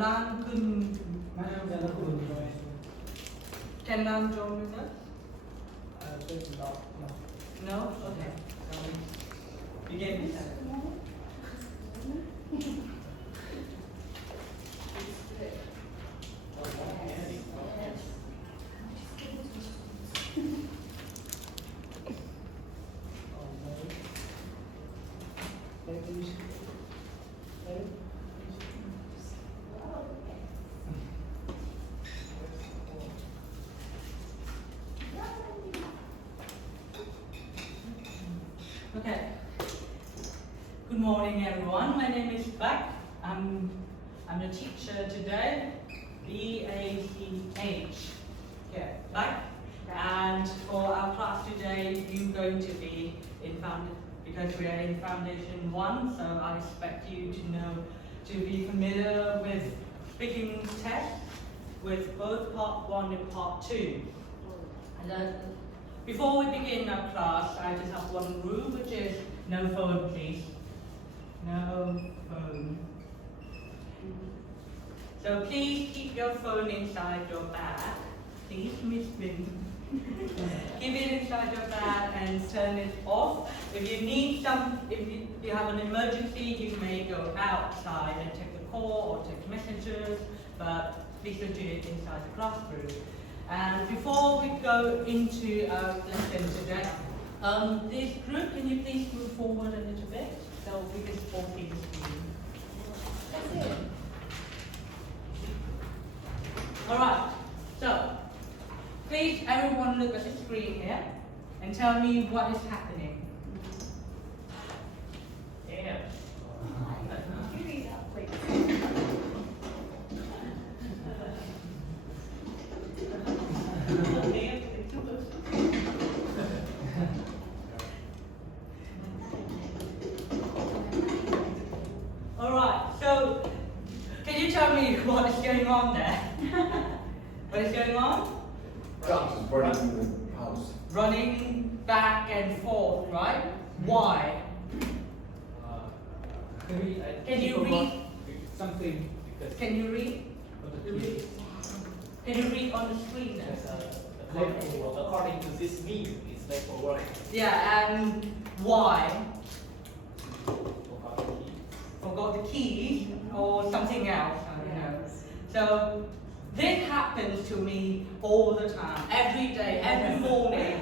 Lan Kun can Lan join with us? No? Okay. Begin. Okay. Good morning, everyone. My name is Bach. I'm the teacher today. B-A-C-H. Yeah, Bach. And for our class today, you're going to be in because we are in Foundation 1, so I expect you to be familiar with speaking tests with both Part 1 and Part 2. And before we begin our class, I just have one rule, which is no phone, please. No phone. So please keep your phone inside your bag. Please, Miss Bin. Keep it inside your bag and turn it off. If you have an emergency, you may go outside and take the call or take messages, but please don't do it inside the classroom. And before we go into our lesson today, this group, can you please move forward a little bit so we can all see the screen? That's it. All right. So, please, everyone, look at the screen here and tell me what is happening. Yeah. You read that, please. All right, so can you tell me what is going on there? What is going on? John's is running in the house. Running back and forth, right? Why? Can you read something? Can you read? Can you read on the screen there? According to this meme, it's like for work. Yeah, and why? Forgot the keys or something else, I don't know. So this happens to me all the time, every day, every morning.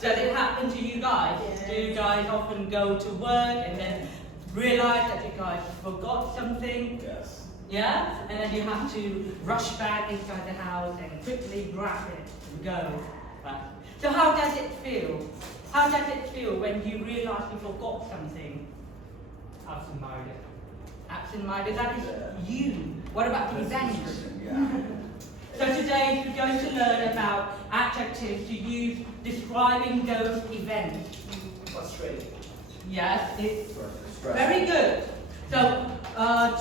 Does it happen to you guys? Yes. Do you guys often go to work and then realize that you guys forgot something? Yes. Yeah? And then you have to rush back inside the house and quickly grab it and go. Right. So how does it feel? How does it feel when you realize you forgot something? Absent-minded. Absent-minded, that is you. What about events? Yeah. So today we're going to learn about adjectives to use describing those events. Frustrating. Yes, it's Stressful. very good. So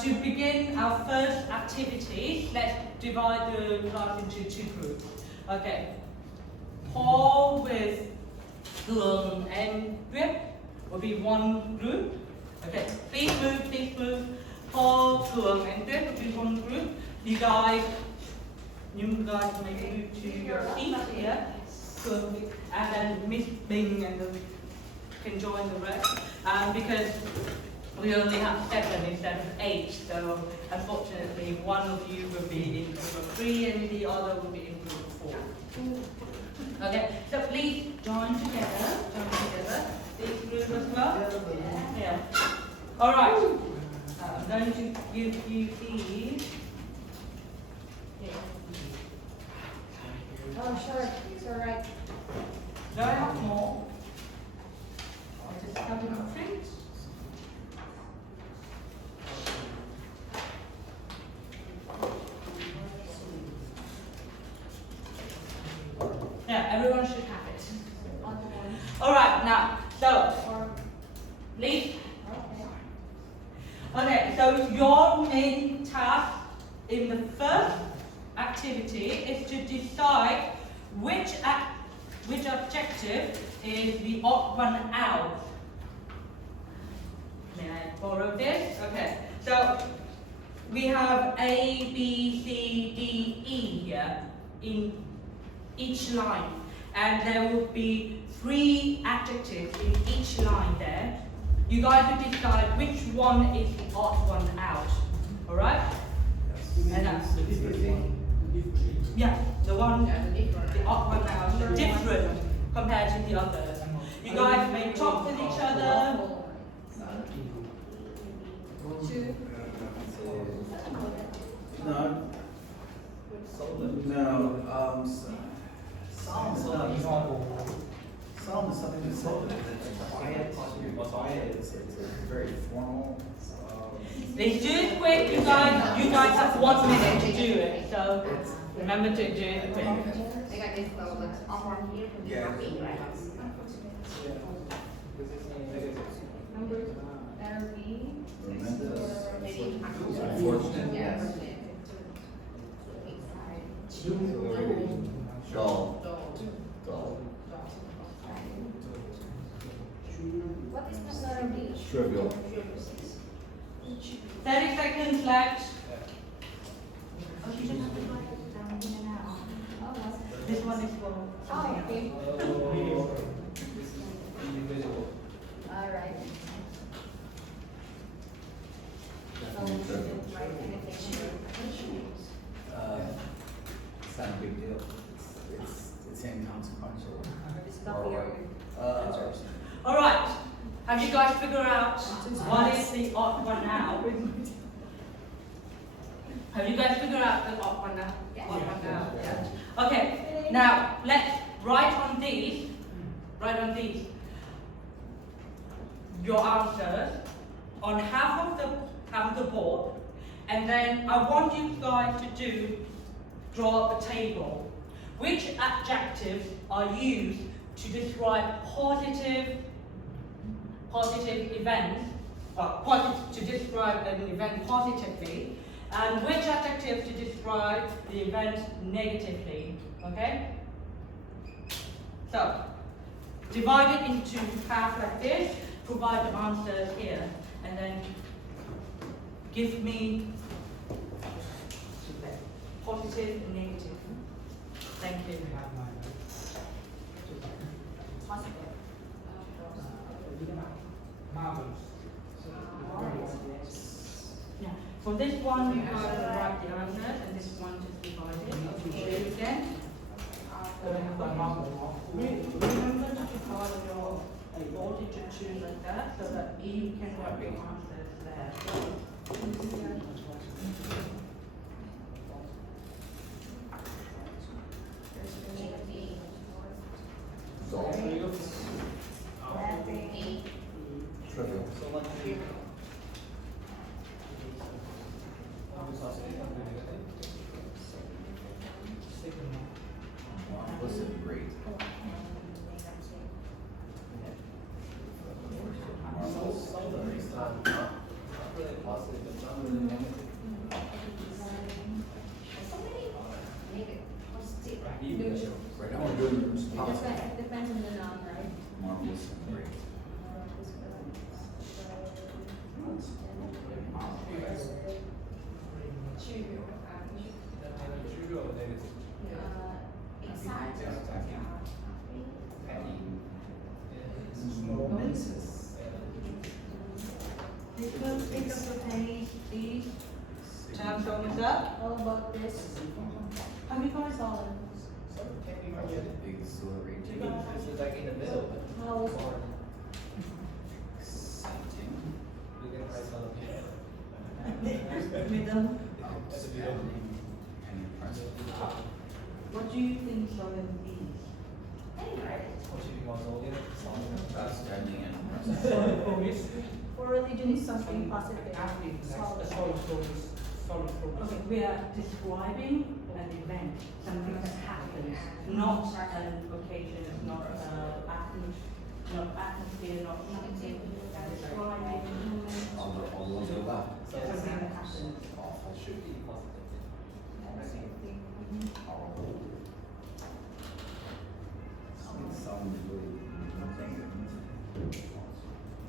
to begin our first activity, let's divide the class into two groups. Okay. Paul with Quang and Nguyen will be one group. Okay, please move. Paul, Quang and Nguyen will be one group. You guys you guys may move to your seats here. Good. And then Miss Bing and can join the rest. Because we only have 7 instead of 8, so unfortunately one of you will be in group 3 and the other will be in group 4. Okay, so please join together. This group as well? Yeah. Alright. I'm going to give you these. Oh, sure. It's all right. Do I have more? I'll just have it in print. Yeah, everyone should have it. Alright, now, so, please. Okay, so your main task in the first activity is to decide which objective is the odd one out. May I borrow this? Okay, so we have A, B, C, D, E here in each line, and there will be 3 adjectives in each line there. You guys will decide which one is the odd one out. Alright? And that's yeah, the one, the odd one out, the different compared to the others. You guys may talk with each other. 2. No. No. Psalm is something that's quiet. It's very formal. Let's do it quick, you guys. You guys have 1 minute to do it, so remember to do it quick. They got this on here from the copy, right? Numbers better be. Maybe Unfortunate, yes. Dull. What is the letter B? Trivial. 30 seconds left. Oh, you just have to write it down in and out. Oh, that's This one is for something else. okay. All right. So we should write anything. It's not a big deal. It's inconsequential. Just copy your answers. Alright, have you guys figured out what is the odd one out? Have you guys figured out the odd one out? Yeah. Odd one out? Yeah. Okay, now let's write on these your answers on half of the board, and then I want you guys to draw up a table. Which adjectives are used to describe positive events, to describe an event positively, and which adjectives to describe the event negatively, okay? So, divide it into half like this, provide the answers here, and then give me positive and negative. Thank you. Yeah. For this one, you guys will write the answers, and this one just divide it. Okay, again. Remember to divide your board into 2 like that, so that you can write your answers there. Trivial. Listen, great. Right now we're doing positive. Depends on the noun, right? Marvelous and great. Trivial. Excited. Momentous. Pick up the page, please. Time shoulders up. How about this? Have you got solid? So can we forget? Big exhilarating. This is like in the middle. How Or Exciting. we can write on the Middle. Outstanding. And impressive. What do you think solid means? Outstanding and impressive. For religion is something positive. Solid. Okay, we are describing an event, something that happens, not an occasion, not atmosphere, not something. Describing All of the above. something that happens. Awful should be positive.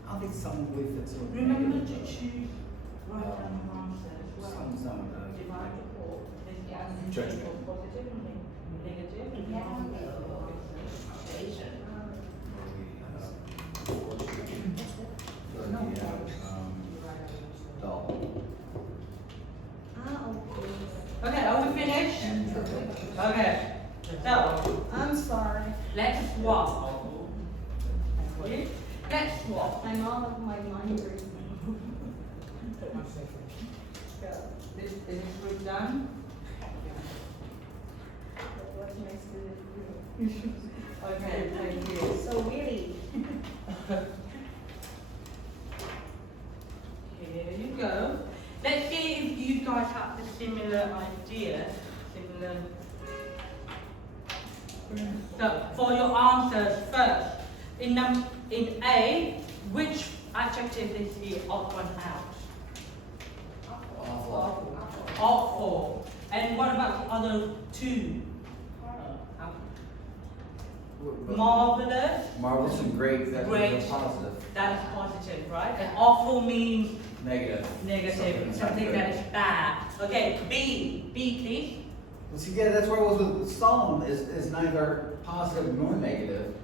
I think some believe it's okay. Remember to choose right down the answer as well. Some, Divide the report. This one Judgment. is positive and negative. And Yeah. Dull. Okay. Okay, are we finished? And trivial. Okay. So I'm sorry. let's swap. Okay? Let's swap. I'm out of my mind. This is group done. What's next to this group? Okay, thank you. So really. Here you go. Let's see if you guys have the similar idea. Similar. So for your answers first, in A, which adjective is the odd one out? Awful. Awful. And what about the other two? Marvelous. Marvelous and great, that's Great. positive. That is positive, right? And awful means Negative. negative, something not that good. is bad. Okay, B, please. Well, see, yeah, that's where I was with solemn is neither positive nor negative.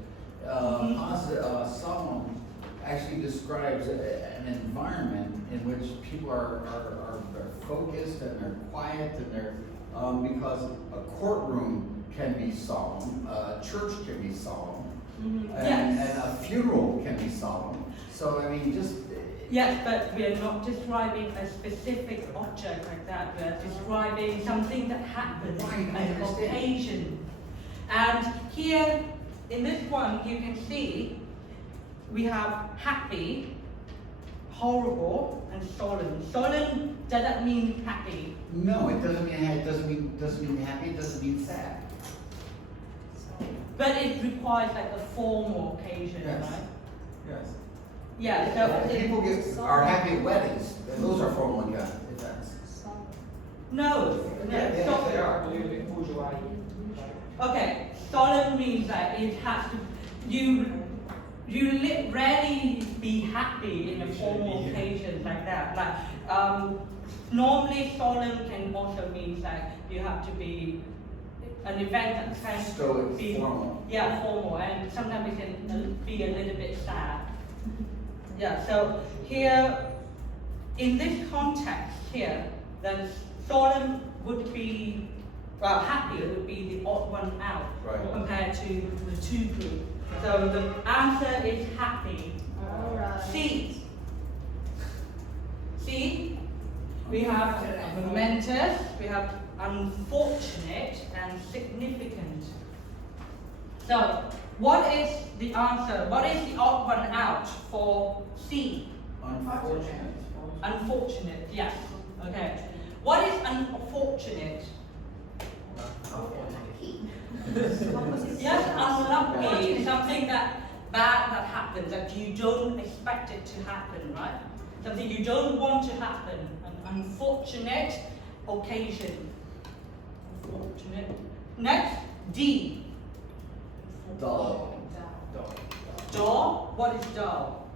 Positive, solemn actually describes an environment in which people are focused and they're quiet and they're because a courtroom can be solemn, a church can be solemn, and a funeral can be solemn. So I mean, just Yes, but we are not describing a specific object like that. We are describing something that happened, Right, I an understand. occasion. And here, in this one, you can see we have happy, horrible, and solemn. Solemn, does that mean happy? no, it doesn't mean doesn't mean happy. It doesn't mean sad. But it requires like a formal occasion, Yes. right? Yes. Yeah, so People are happy at weddings. And those are formal events. no, Yeah, so- they are. Okay, solemn means that it has to, you rarely be happy in a formal occasion like that. Like, normally solemn can also mean that you have to be an event that can Stoic, be formal. Yeah, formal, and sometimes it can be a little bit sad. Yeah, so here, in this context here, then solemn would be, well, happy would be the odd one out Right. compared to the two group. So the answer is happy. Alright. C. C. We have momentous, we have unfortunate, and significant. So, what is the answer? What is the odd one out for C? Unfortunate. Unfortunate, yes. Okay. What is unfortunate? Yes, unlucky. Something that bad that happens that you don't expect it to happen, right? Something you don't want to happen. An unfortunate occasion. Unfortunate. Next, D. Dull. Dull. What is dull?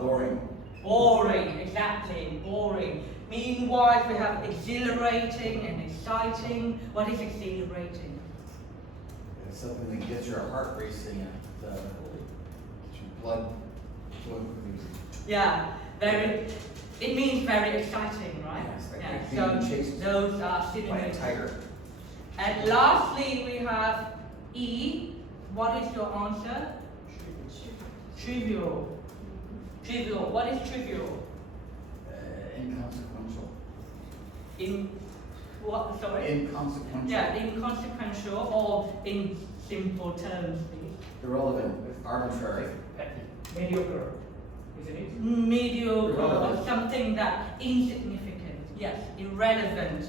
Boring. Boring, exactly, boring. Meanwhile, we have exhilarating and exciting. What is exhilarating? It's something that gets your heart racing and gets your blood flowing quickly. Yeah, very. It means very exciting, right? Yes, like Yeah. being So chased those are by a synonyms. tiger. And lastly, we have E. What is your answer? Trivial. Trivial. What is trivial? Inconsequential. In what? Sorry. Inconsequential. Yeah, inconsequential or in simple terms, please. Irrelevant, arbitrary. Mediocre, isn't it? Mediocre or Irrelevant. something that insignificant. Yes, irrelevant.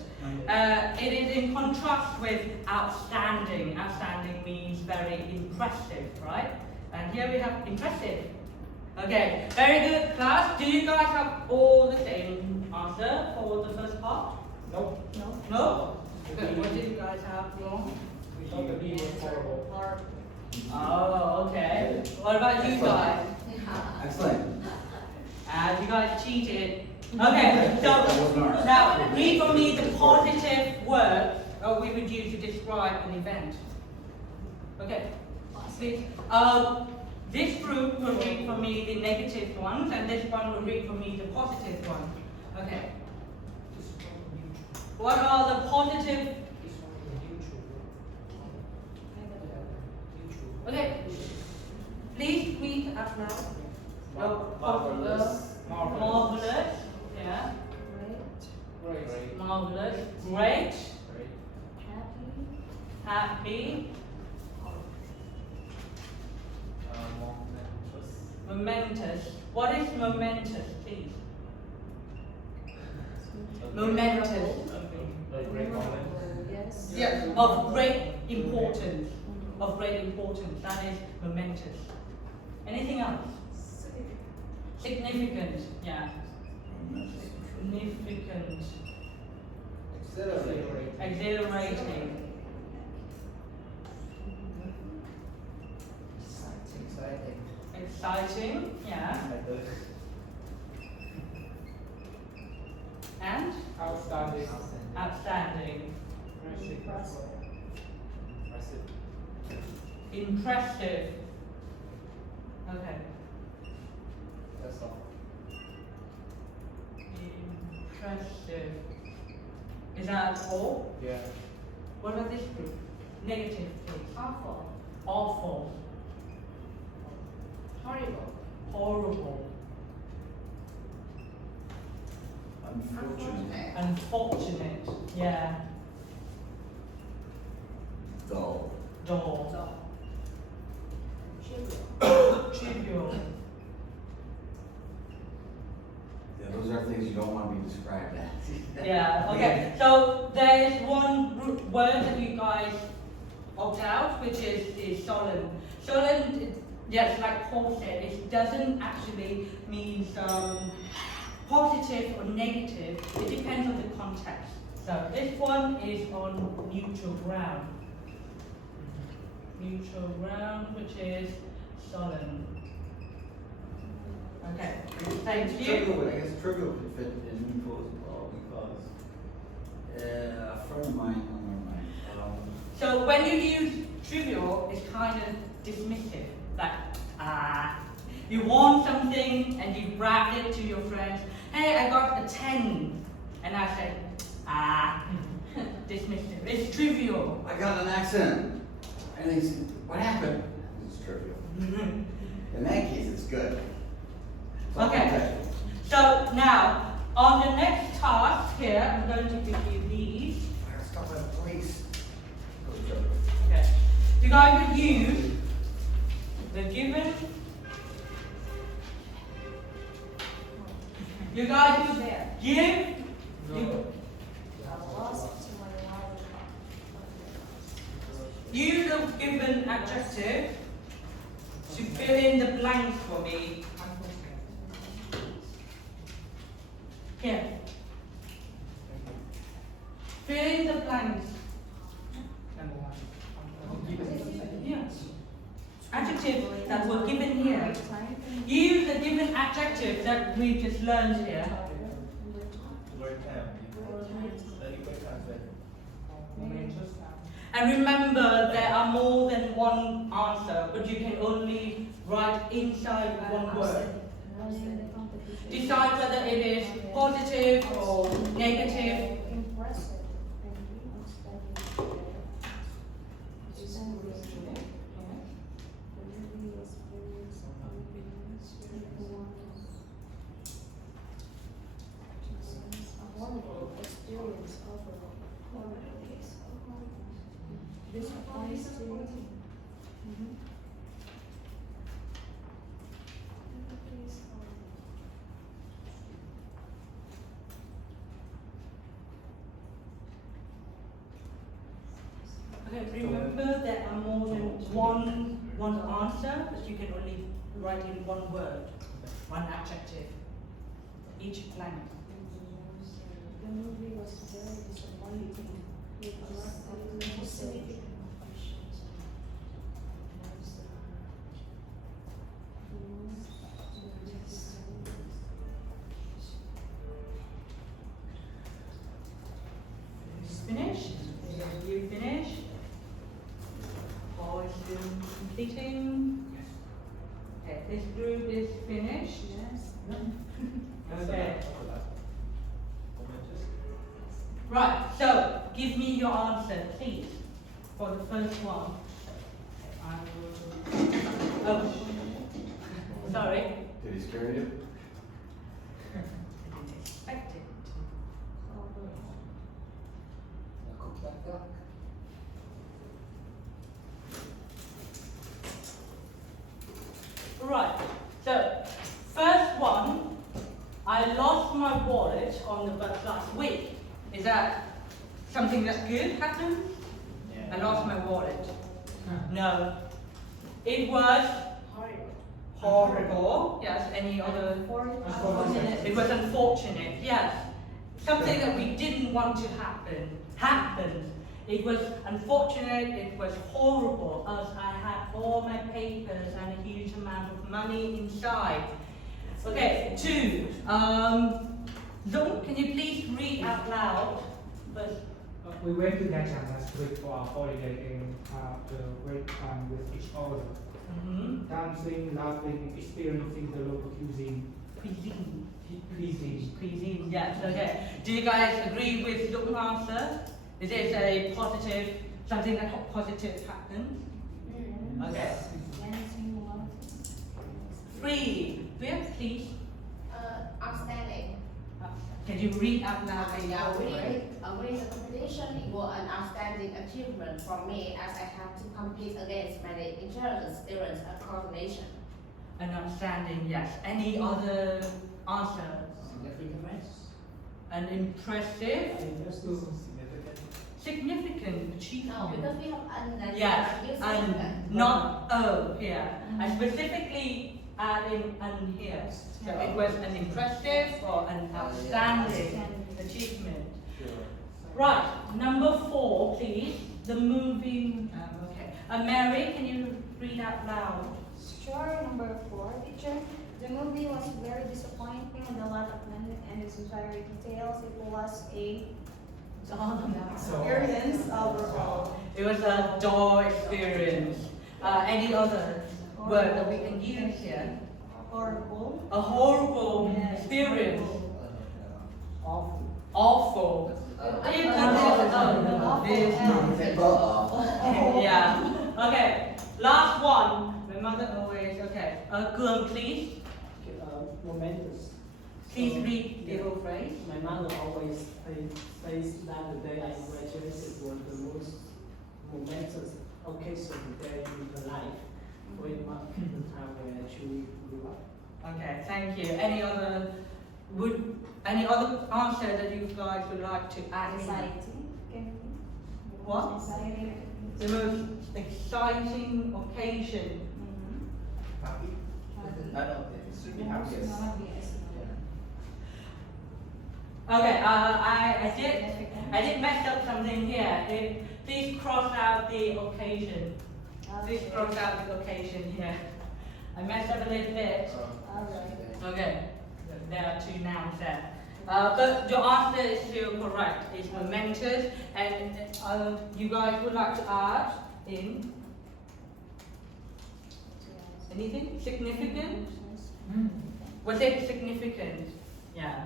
It is in contrast with outstanding. Outstanding means very impressive, right? And here we have impressive. Okay, very good, class. Do you guys have all the same answer for the first part? No. No? No? Good. What did you guys have wrong? We thought the B was horrible. Oh, okay. What about you guys? Excellent. You guys cheated. Okay, so That wasn't ours. now read for me the positive words we would use to describe an event. Okay, please. This group will read for me the negative ones, and this one will read for me the positive ones. Okay. What are the positive? Okay. Please read out loud. Marvelous. Marvelous. Yeah. Great. Marvelous. Great. Great. Happy. Momentous. What is momentous, please? Momentous. A great moment. Yes. Yeah, of great importance. Of great importance. That is momentous. Anything else? Significant. Yeah. Significant. Exhilarating. Exciting. Yeah. And Outstanding. outstanding. Impressive. Impressive. Okay. That's all. Impressive. Is that all? Yeah. What about this group? Negative, please. Awful. Awful. Horrible. Horrible. Unfortunate. Unfortunate. Yeah. Dull. Dull. Trivial. Yeah, those are things you don't want to be described as. Yeah, okay. So there is one word that you guys opt out, which is solemn. Solemn, yes, like Paul said, it doesn't actually mean positive or negative. It depends on the context. So this one is on neutral ground. Neutral ground, which is solemn. Okay, thank you. Trivial, I guess trivial could fit in neutral as well because a friend of mine, So when you use trivial, it's kind of dismissive. Like, you want something and you brag it to your friends. Hey, I got a 10. And I say, dismissive. It's trivial. I got an accident. And they said, what happened? It's trivial. In that case, it's good. Okay. So now, on the next task here, I'm going to give you these. I gotta stop at a place. Okay. You guys would use the given. You guys would give. Use the given adjective to fill in the blanks for me. Here. Fill in the blanks. Yes. Adjective that were given here. Use the given adjective that we just learned here. And remember, there are more than one answer, but you can only write inside one word. Decide whether it is positive or negative. Impressive. Horrible experience overall. Disappointing. Okay, remember there are more than one answer, but you can only write in one word, one adjective, each blank. The movie was very disappointing with a lot of significant questions. Finished? You finished? Or is still completing? Okay, this group is finished. Yes. Okay. Right, so give me your answer, please, for the first one. I will. Oh, sorry. Did he scare you? I didn't expect it. Right, so first one, I lost my wallet on the bus last week. Is that something that's good happened? Yeah. I lost my wallet. No. It was horrible. Yes, any other? It was unfortunate, yes. Something that we didn't want to happen, happened. It was unfortunate, it was horrible, as I had all my papers and a huge amount of money inside. Okay, 2. Dung, can you please read out loud? First. We went to Nha Trang last week for our holiday and the great fun with each other. Dancing, laughing, experiencing the local cuisine. Cuisine, yes, okay. Do you guys agree with Dung's answer? Is it a positive, something that positive happened? Okay. 3. Where, please? Outstanding. Can you read out loud the Yeah, whole phrase? winning the competition, it was an outstanding achievement for me as I have to compete against many intelligent students across the nation. An outstanding, yes. Any other answer? An impressive, significant No, achievement. because we have an Yes, and not here. I specifically add in here. So it was an impressive or an outstanding achievement. Right, number 4, please. The movie. Okay. Mary, can you read out loud? Sure, number 4, teacher. The movie was very disappointing with a lot of unnecessary details. It was a experience overall. It was a dull experience. Any other word that we can use here? Horrible. A horrible experience. Awful. Yeah. Okay. Last one. My mother always. Okay. Quang, please. Momentous. Please read the whole phrase. My mother always says that the day I graduated was the most momentous occasion day in her life. Very much the time when she grew up. Okay. Thank you. Any other answer that you guys would like to add? Exciting. What? Exciting. The most exciting occasion. Happy? I don't think it should be happy. Okay, I did mess up something here. Please cross out the occasion. Please cross out the occasion here. I messed up a little bit. Alright. Okay, there are 2 nouns there. But your answer is still correct. It's momentous, and you guys would like to add in anything significant? Was it significant? Yeah.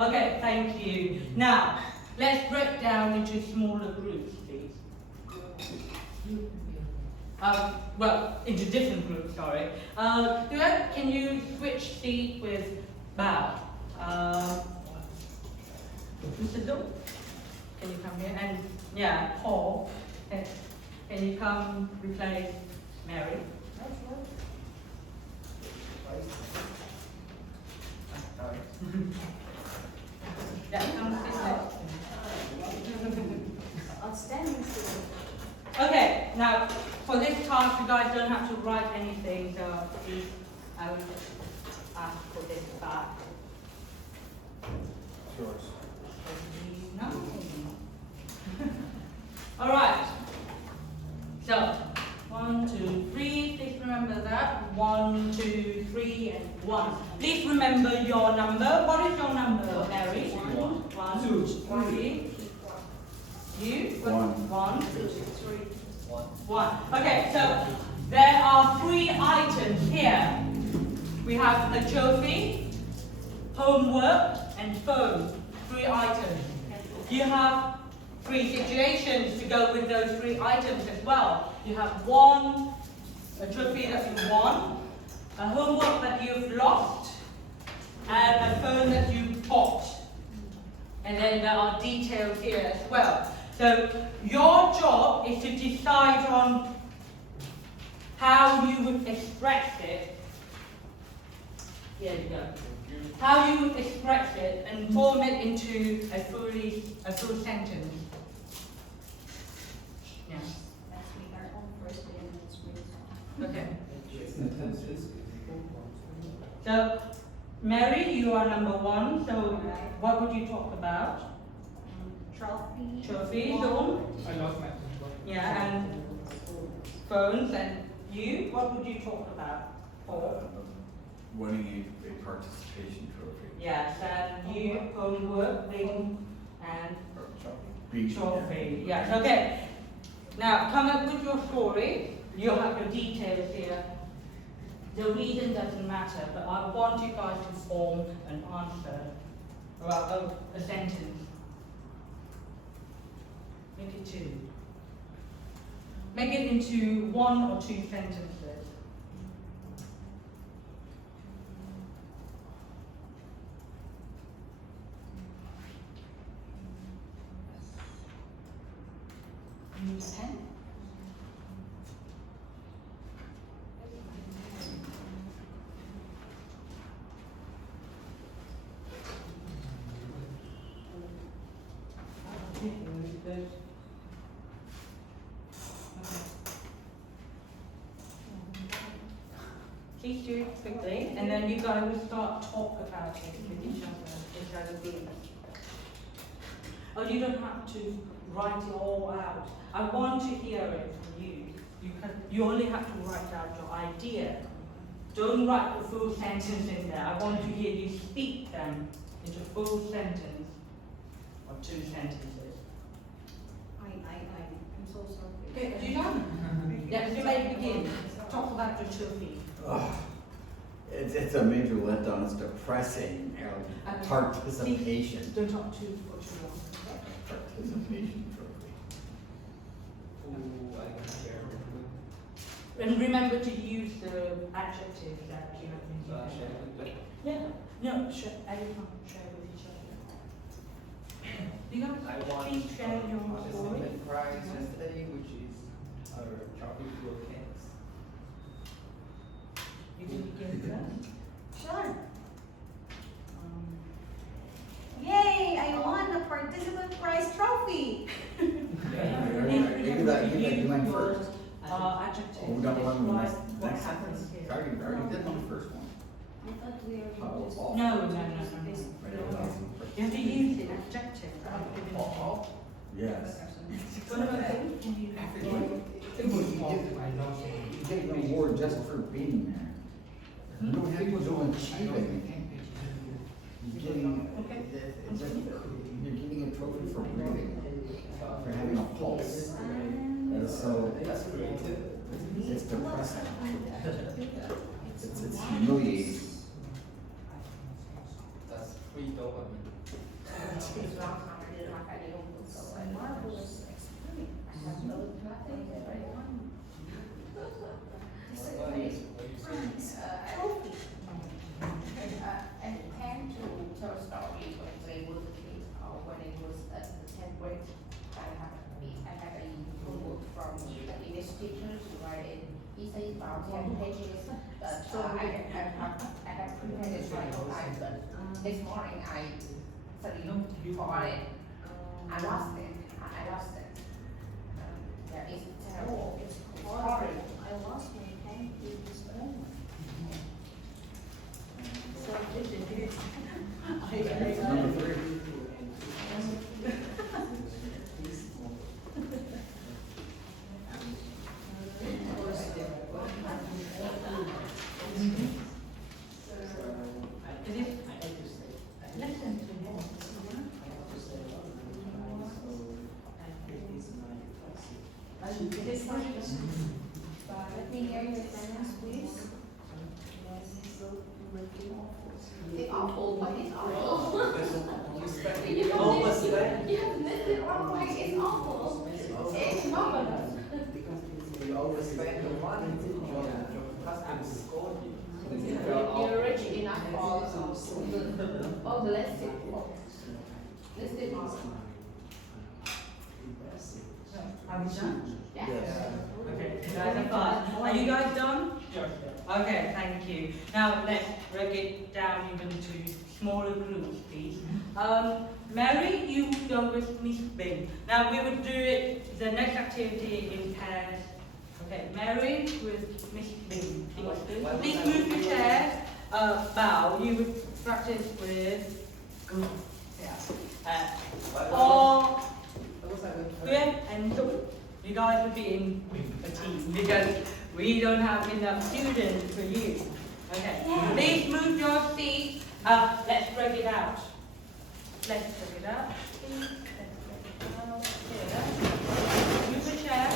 Okay, thank you. Now, let's break down into smaller groups, please. Well, into different groups, sorry. Nguyen, can you switch seat with Bao? Mr. Do, can you come here? And yeah, Paul, can you come replace Mary? That comes Outstanding student. Okay, now for this task, you guys don't have to write anything, so please, I will just ask for this back. Yours. No. All right. So 1, 2, 3. Please remember that. 1, 2, 3, and 1. Please remember your number. What is your number, Mary? 1, 2, 3. You? 1. 1, 2, 3. 1. Okay, so there are 3 items here. We have a trophy, homework, and phone. 3 items. You have 3 situations to go with those 3 items as well. You have a trophy that you won, a homework that you've lost, and a phone that you bought. And then there are details here as well. So your job is to decide on how you would express it. Here you go. How you would express it and form it into a full sentence. Yeah. Let's make our own first day and let's read it. Okay. So, Mary, you are number 1. So, what would you talk about? Trophy. Trophy, Dawn. I lost my phone. Yeah, and phones. And you, what would you talk about? Paul. Winning a participation trophy. Yes, and you, homework, ring, and Beach. trophy. Yes, okay. Now, come up with your story. You'll have your details here. The reason doesn't matter, but I want you guys to form an answer, or a sentence. Make it 2. Make it into 1 or 2 sentences. Use pen. Please do it quickly, and then you guys will start talk about it with each other beings. Oh, you don't have to write it all out. I want to hear it from you. You only have to write out your idea. Don't write the full sentence in there. I want to hear you speak them into full sentence or 2 sentences. I'm so sorry. Okay, are you done? Yes, you may begin. Talk about your trophy. It's a major letdown. It's depressing. Participation. Don't talk too for too long. Participation trophy. Oh, I can share. And remember to use the adjectives that you have been Share using. with Yeah. No, everyone share with each other. You guys, I won please share your story. participant prize yesterday, which is our chocolate floor cakes. You can begin first. Sure. Yay! I won a participant prize trophy. Please remember to Give use mine your first. adjectives Oh, we got to one in the next, describe what next happens sentence. here. I already did my first one. I thought we were Oh, just. oh. No. Right, You have to use the adjective. Yes. What about you? Can you? I lost it. You get an award just for being there. You don't have to go and achieve anything. you're getting a trophy for breathing, for having a pulse. And so That's great too. it's depressing. It's humiliating. That's free dopamine. It's a long time I did like I didn't go so I Marvelous experience. have no nothing very fun. This is What great. is what you say? Trophy. I tend to tell stories when I was a kid or when I was at the 10th grade. I had a homework from the English teachers who write in easy about 10 pages, but I have prepared it my whole life, but this morning I suddenly forgot it. I lost it. Yeah, it's terrible. Oh, it's horrible. I lost my pen to this moment. So this is it. Number 3. Listen to him. Let me hear your sentence, please. It's awful, but it's awful. You spend You don't almost need- like You have missed it wrong way. It's awful. It's marvelous. you always spend the money your husband scold you. You're rich enough for all the listed models. Are we done? Yeah. Okay, you guys are fast. Are you guys done? Yes. Okay, thank you. Now let's break it down even to smaller groups, please. Mary, you go with Miss Bing. Now we would do it, the next activity in pairs. Okay, Mary with Miss Bing. Please move your chairs. Bow, you would practice with or Nguyen and Trung. You guys would be in a team because we don't have enough students for you. Okay, please move your seat. Let's break it out. Let's break it out. Please. Let's break it out. Here. Move the chair.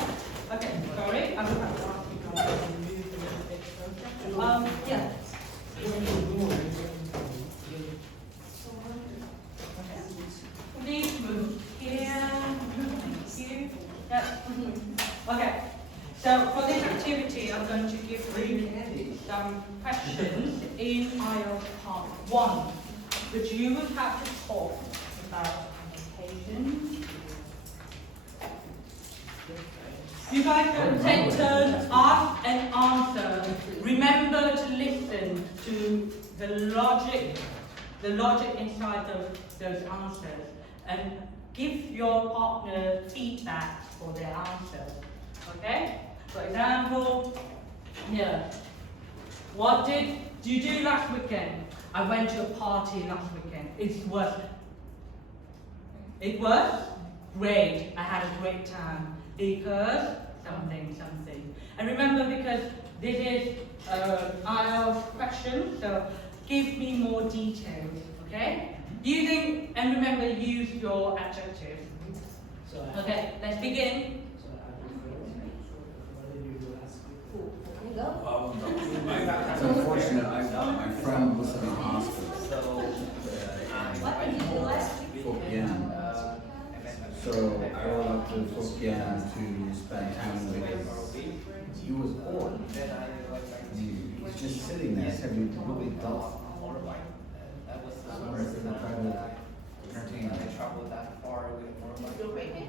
Okay, sorry. I'm going to ask you guys to move a little bit closer. Yeah. Please move here. Thank you. Yeah. Okay. So for this activity, I'm going to give you some questions in IELTS Part 1, which you will have to talk about occasions. You guys can take turns, ask and answer. Remember to listen to the logic inside those answers, and give your partner feedback for their answers. Okay? For example, here. What did you do last weekend? I went to a party last weekend. It was great. I had a great time because something. And remember, because this is IELTS question, so give me more details. Okay? And remember, use your adjectives. Okay, let's begin. It's unfortunate, my friend was in the hospital. What did you do last week? Fujian. So I rode up to Fujian to spend time with him. He was bored. He's just sitting there, having really dull. So I tried to entertain him.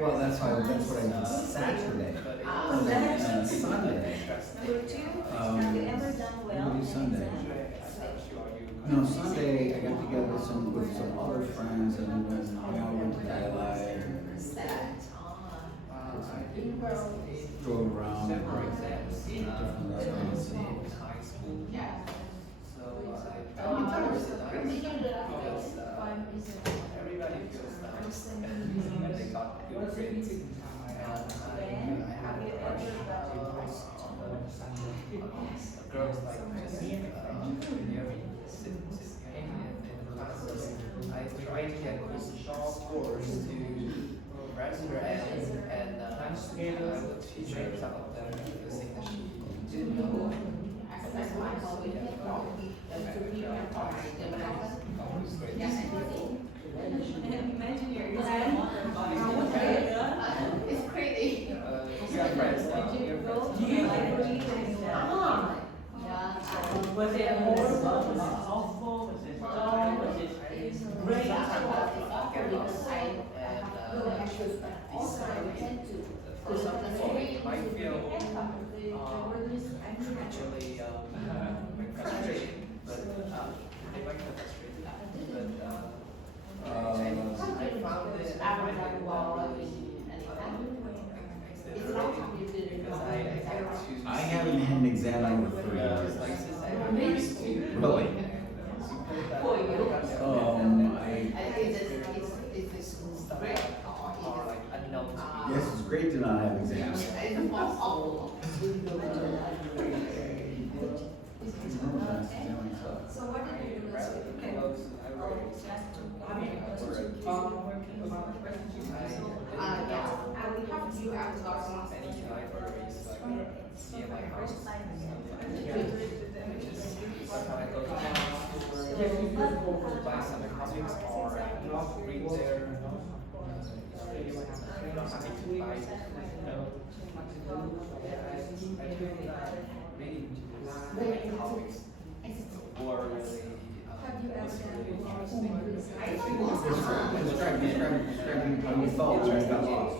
Well, that's what I did Saturday. And then Sunday. Number 2, have you ever done well? Maybe Sunday. No, Sunday I got together with some other friends and we went to Dialect. Drove around and different restaurants. Everybody feels that. They got good grades. Have you ever girls like just sit in classes. I try to get those short course to register and I would teach her some of them the things that she didn't know. That's why we get from Imagine you're it's crazy. We are friends now. We are friends. Was it horrible? Was it awful? Was it dull? Was it great? Get lost and for some people it might feel actually frustrating, but they might feel frustrating. But I found it because I get to I haven't had an exam over 3 years. places I'm used to. Really? Or like unknown to me. Yes, it's great to not have exams. So what did you do this week? Okay. We have to do outdoor Many libraries like near my house. I go to buy some comics or read there. Happy to buy reading comics or really Describe how you felt when you got lost.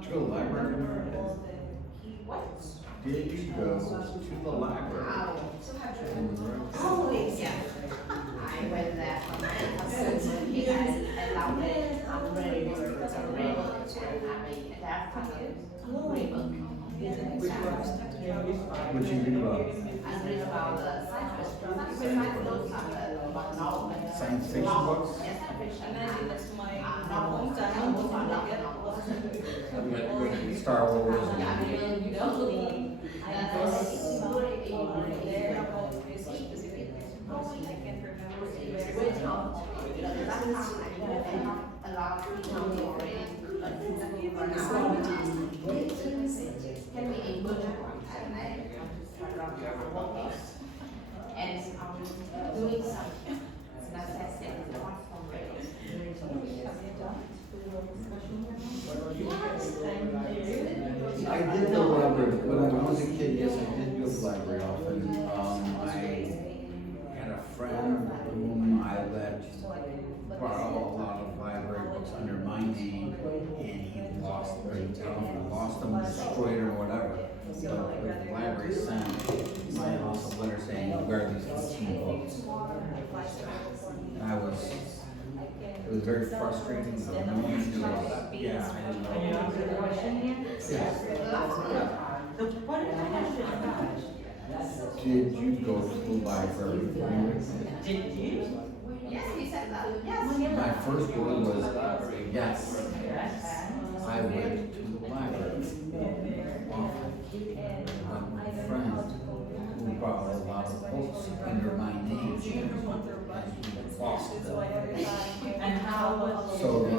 To the library? Did you go to the library? Always, yeah. I went there for my husband. I love it. I'm ready to read it. I adapt read book. What you read about? I read about the Science fiction books? Imagine that's my Star Wars and and doing some I did go to the library, when I was a kid, yes, I did go to the library often. I had a friend whom I let borrow a lot of library books under my name, and he lost, or he lost them, destroyed them, or whatever. So the library sent my house a letter saying, where are these 15 books? And it was very frustrating, but annoying to us. Yeah, I didn't Can you know. answer the question here? Yeah. What is the question about? Did you go to the library? Did you? Yes, he said that. Yes. My first word was, yes, Yes. I went to the library often. My friend who brought a lot of books under my name, and he lost them. And how was So the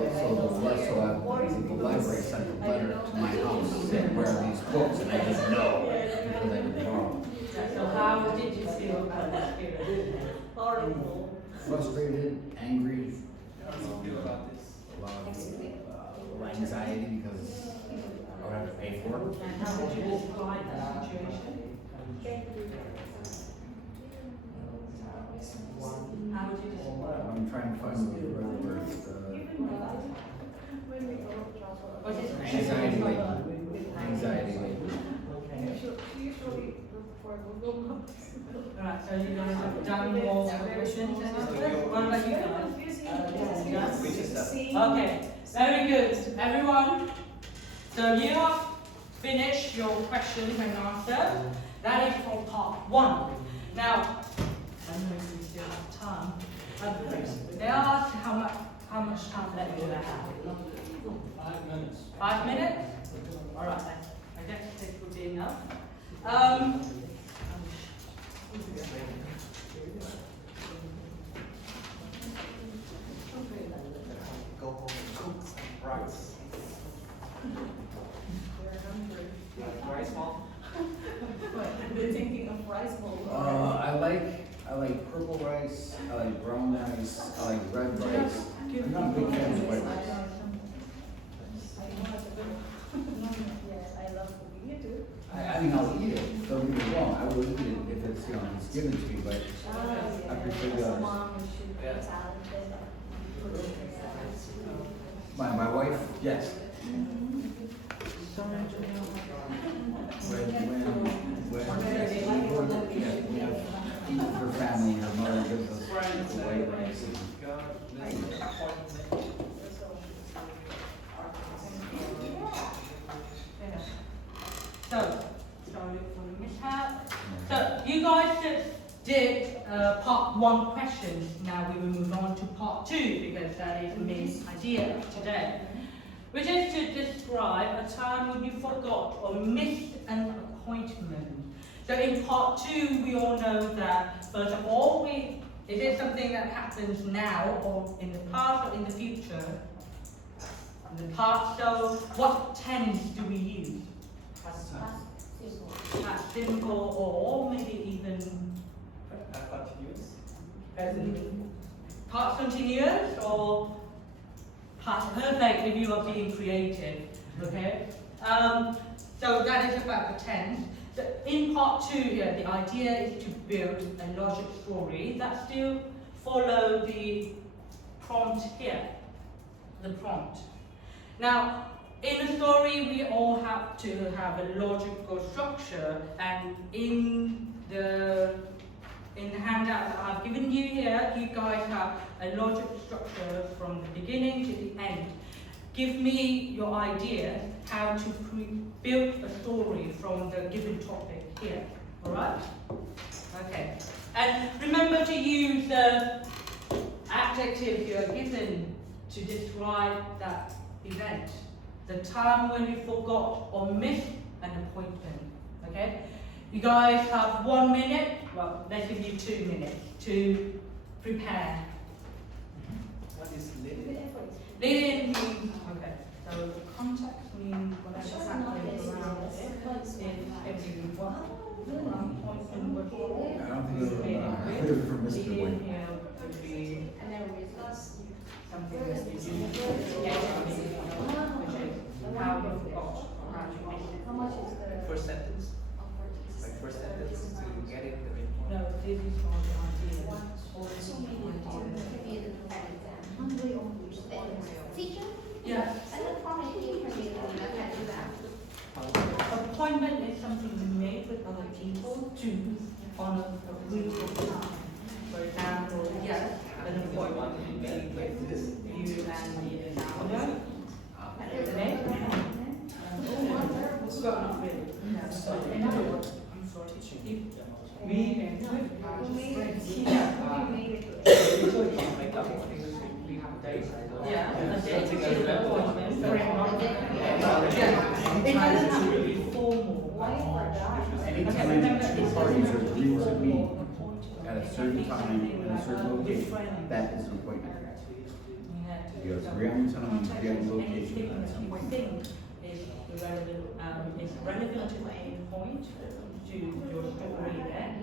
library sent a letter to my house saying, where are these books? And I didn't know, because I didn't borrow them. So how did you feel about the experience? Horrible. Frustrated, angry, How do you feel about this? a lot of anxiety because I would have to pay for it. And how would you describe the situation? How would you describe I'm trying to find the right words. What is Anxiety laden. Anxiety laden. Alright, so you're gonna have done more questions and answers? What about you guys? Which is that? Okay, very good, everyone. So you have finished your questions and answers. That is for part 1. Now, I don't know if we still have time. They asked how much time left do they have? 5 minutes. 5 minutes? Alright, I guess this would be enough. Go home and cook some rice. Like rice ball? They're thinking of rice bowl. I like purple rice, I like brown rice, I like red rice. I'm not a big fan of white rice. Yes, I love cooking. You too. I mean, I'll eat it, don't get me wrong, I will eat it if it's, it's given to me, but I prefer the others. Mom, you should be Yeah. talented. My wife, yes. When we have her family, her mother gives us the white rice. So, sorry for the mishap. So, you guys just did part 1 questions. Now we will move on to part 2 because that is the main idea today. Which is to describe a time when you forgot or missed an appointment. So in part 2, we all know that, first of all, is it something that happens now or in the past or in the future? In the past, so what tense do we use? Past simple or maybe even Continuous. present. Past continuous or past perfect if you are being creative, okay? So that is about the tense. So in part 2 here, the idea is to build a logic story that still follow the prompt here, the prompt. Now, in a story, we all have to have a logical structure, and in the handout that I've given you here, you guys have a logic structure from the beginning to the end. Give me your idea how to build a story from the given topic here. Alright? Okay. And remember to use the adjective you are given to describe that event. The time when you forgot or missed an appointment. Okay? You guys have 1 minute, well, let's give you 2 minutes to prepare. What is lit? Lead-in means, okay, so the context means whatever happens around it is everything. Appointment would I don't think it was for Mr. lead-in Wayne. here would be And then we discuss. something that you do, which is how you forgot or how you missed it. How much is the? First sentence? Like first sentence to get it the main point. No, this is for the idea. Monthly only. Teacher? Yeah. And the promise you can be I can do that. Appointment is something you make with other people to honor a group of time. For example, yes, an appointment would be with you and the founder. Okay? So not really. Yeah. So in other words, I'm sorry, if we and friends, We have days. yeah, a date is an appointment. It doesn't have to be formal. Anytime two parties agree to meet at a certain time in a certain location, that is an appointment. You agree on the time, you agree on the location, that's an appointment. Is relevant to the main point, to your story there,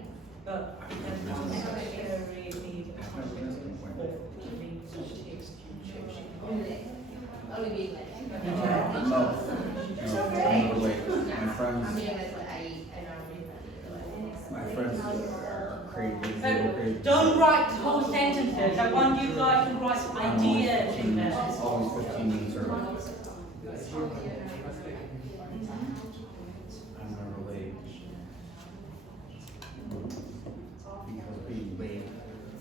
but it does not necessarily need a I've never missed an appointment. Only being like. No, I'm late. My friends, my friends are crazy. Don't write whole sentences. I want you guys to write ideas in there. Always 15 minutes early. I'm never late. Because being late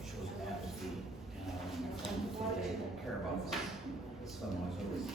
shows apathy, and they don't care about someone's always.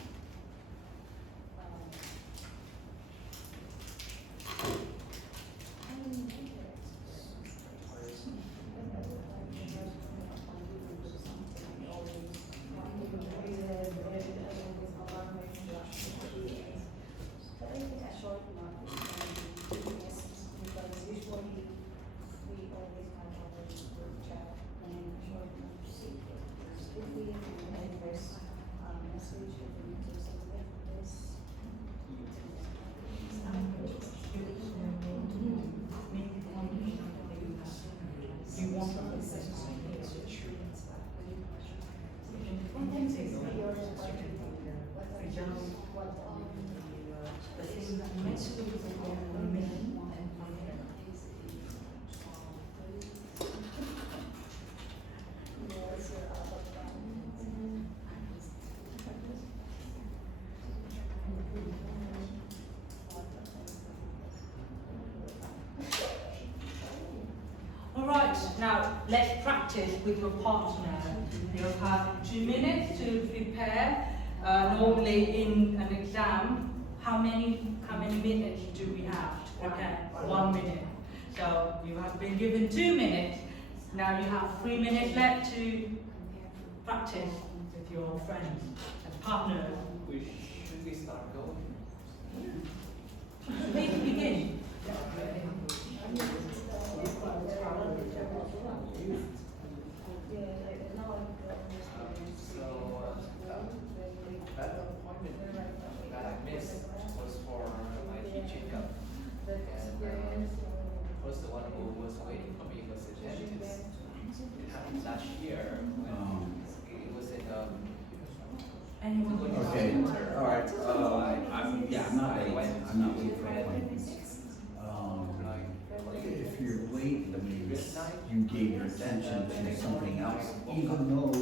now let's practice with your partner. You'll have 2 minutes to prepare. Normally in an exam, how many minutes do we have to prepare? 1 minute. So you have been given 2 minutes. Now you have 3 minutes left to practice with your friends and partners. Should we start going? Please begin. That appointment that I missed was for my teaching checkup. And was the one who was waiting for me was the dentist. It happened last year when it was in Anyone? Okay, all right, I'm not late for appointments. If you're late, that means you gave your attention to something else, even though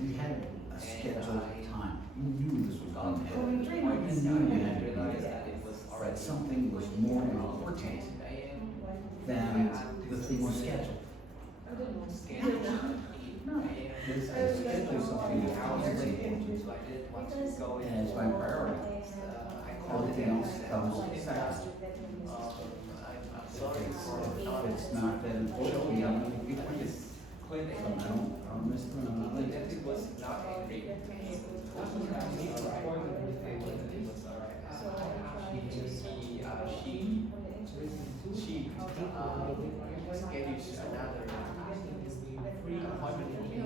we had a scheduled time. You knew this was on there. You knew you had to do this. That something was more important than the thing was scheduled. No, this is scheduled something that's obviously important, and it's my priority. Everything else comes second. If it's not that important, I'm gonna be quick. I don't miss them, I'm not late. It was not angry. She scheduled another appointment for me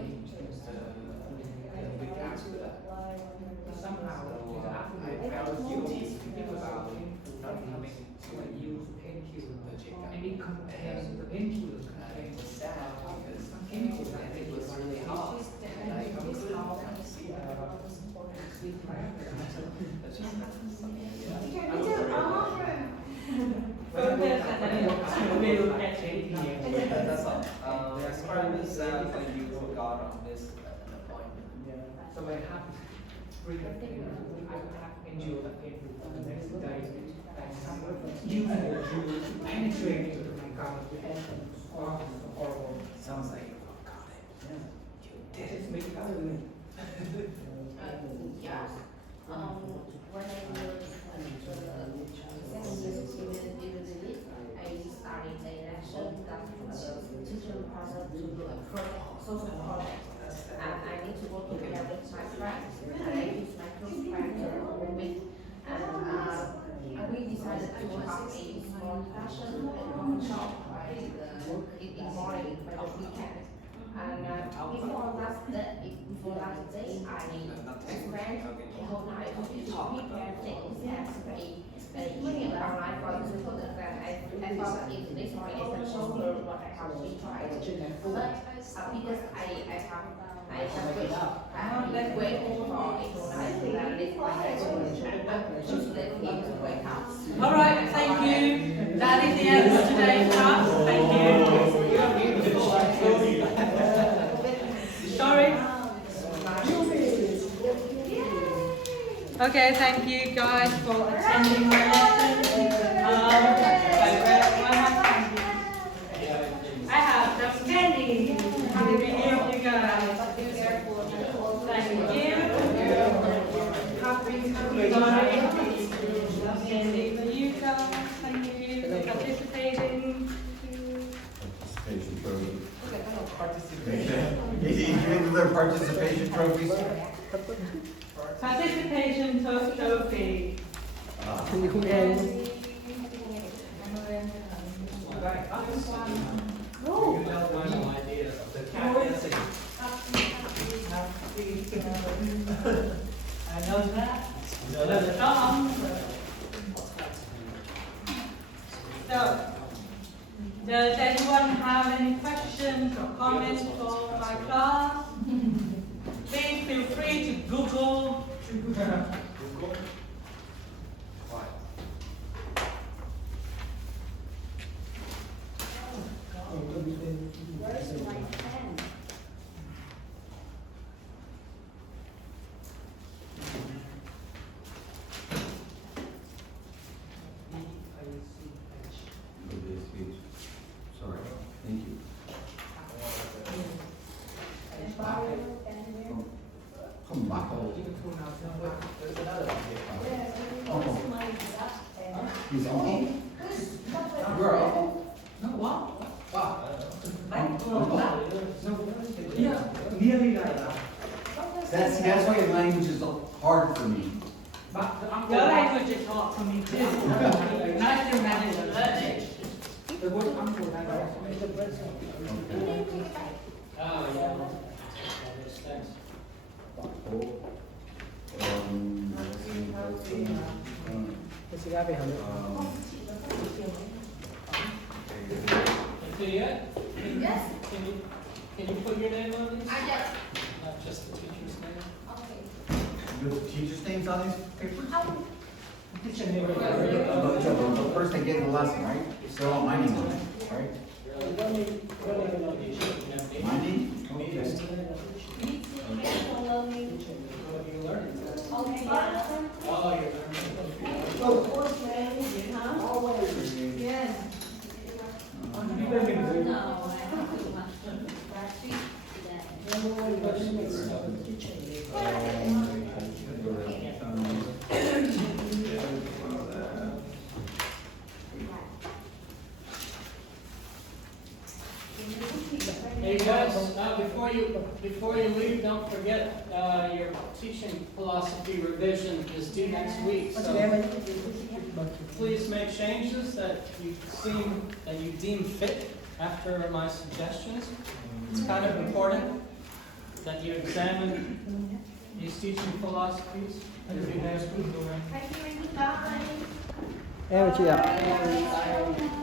the week after that. Somehow, I felt guilty about not coming to the checkup. and it contains the painkillers. It was sad because it was really hot and I couldn't see that's just something. I was very Focus and then we'll catch it here. That's all. As far as when you forgot on this appointment. So I have to bring a pain. I have endured the pain for the next day. You penetrate into my gut. Horrible. Sounds like you forgot it. You did Just it. make it out. Yeah. When I was I started a lesson that teacher project to do a project, social project. And I need to work together with my friends. And I use my close friend to work with. And we decided to have a small fashion and coffee shop in the morning by the weekend. And before last day, I spent the whole night to prepare things and email online for the people that I thought that if this one is a shoulder, what I have to try to do. But because I have waited for a whole night to that this one I just let him to wake up. All right, thank you. That is the end of today's class. Thank you. Sorry. Okay, thank you guys for attending my lesson. I have some candy. Happy New Year to you guys. Thank you. Sorry. Candy for you guys. Thank you for participating. Participation trophy. Give their participation trophies. Participation trophy. I know that. That's the song. So, does anyone have any questions or comments for my class? Please feel free to Google. Why? Where's my pen? Sorry, thank you. There's another one here. Oh. He's uncle? You're uncle? No, what? Wow. Yeah, nearly like that. That's why your language is hard for me. But the uncle, Your language is hard for me too. Nice to manage to learn it. the word uncle, that Okay. Oh, yeah. Thanks. Okay, yet? Yes. Can you put your name on these? Yes. Not just the teacher's name? Okay. You have teachers' names on these papers? teacher name. The first they get in the lesson, right? They're all my name on it, right? My name? Okay. Okay. Oh, you're Yes. Hey guys, before you leave, don't forget, your teaching philosophy revision is due next week. So please make changes that you deem fit after my suggestions. It's kind of important that you examine these teaching philosophies. If you guys would go in. Thank you, bye. Em chị ạ.